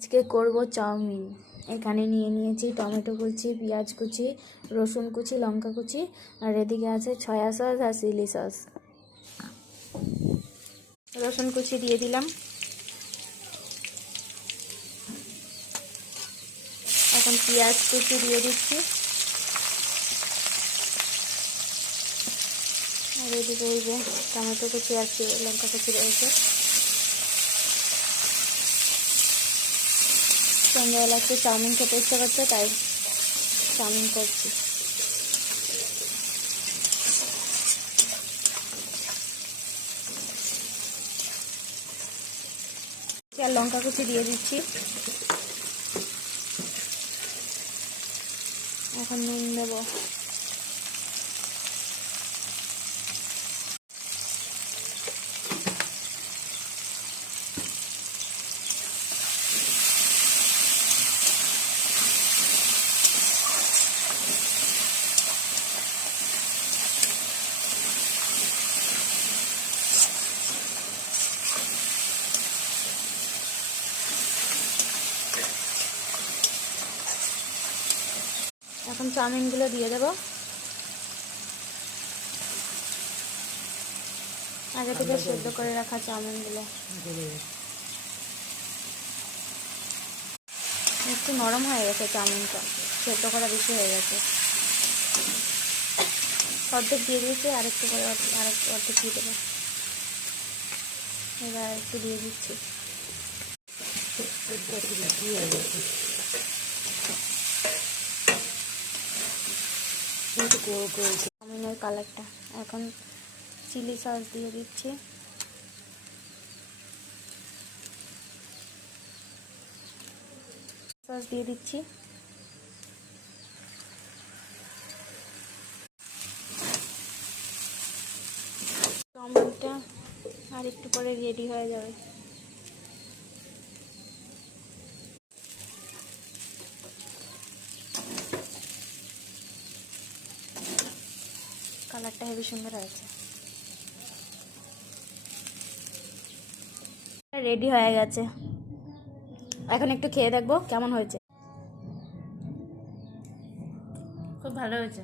আজকে করব চাউমিন। এখানে নিয়ে নিয়েছি টমেটো কুচি, পেঁয়াজ কুচি, রসুন কুচি, লঙ্কা কুচি, আর এদিকে আছে সয়া সস আর চিলি সস। রসুন কুচি দিয়ে দিলাম। এখন পেঁয়াজ কুচি দিয়ে দিচ্ছি। আর এদিকে এই যে টমেটো কুচি আর লঙ্কা কুচি রয়েছে। সন্ধ্যাবেলা একটু চাউমিন খেতে ইচ্ছে করছে, তাই চাউমিন করছি। আর লঙ্কা কুচি দিয়ে দিচ্ছি। এখন নুন দেবো। এখন চাউমিনগুলো দিয়ে দেবো। আগে থেকে সেদ্ধ করে রাখা চাউমিনগুলো একটু নরম হয়ে গেছে, চাউমিনটা সেদ্ধ করা বেশি হয়ে গেছে। অর্ধেক দিয়ে দিয়েছি, আরেকটু করে অর্ধেক দিয়ে দেবো। এবার একটু দিয়ে দিচ্ছি। চাউমিনের কালারটা। এখন চিলি সস দিয়ে দিচ্ছি। সস দিয়ে দিচ্ছি। চাউমিনটা আর একটু পরে রেডি হয়ে যাবে। কালারটা হেবি সুন্দর হয়েছে। রেডি হয়ে গেছে। এখন একটু খেয়ে দেখবো কেমন হয়েছে। খুব ভালো হয়েছে।